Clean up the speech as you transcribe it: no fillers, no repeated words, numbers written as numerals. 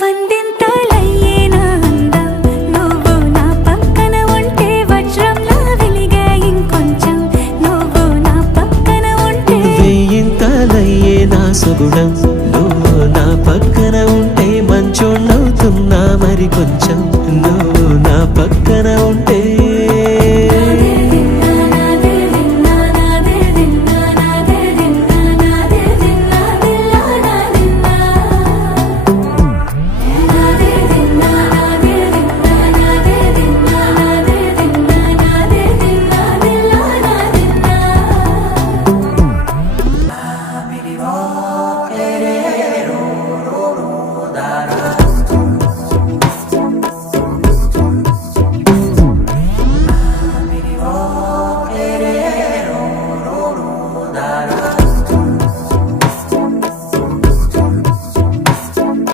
వందింతలయ్యేనా అందం నువ్వు నా పక్కన ఉంటే వజ్రంలా వెలిగే ఇంకొంచెం నువ్వు నా పక్కన ఉంటే వెయ్యింతలయ్యేనా సుగుణం నువ్వు నా పక్కన ఉంటే మంచోణ్ణవుతున్నా మరి కొంచెం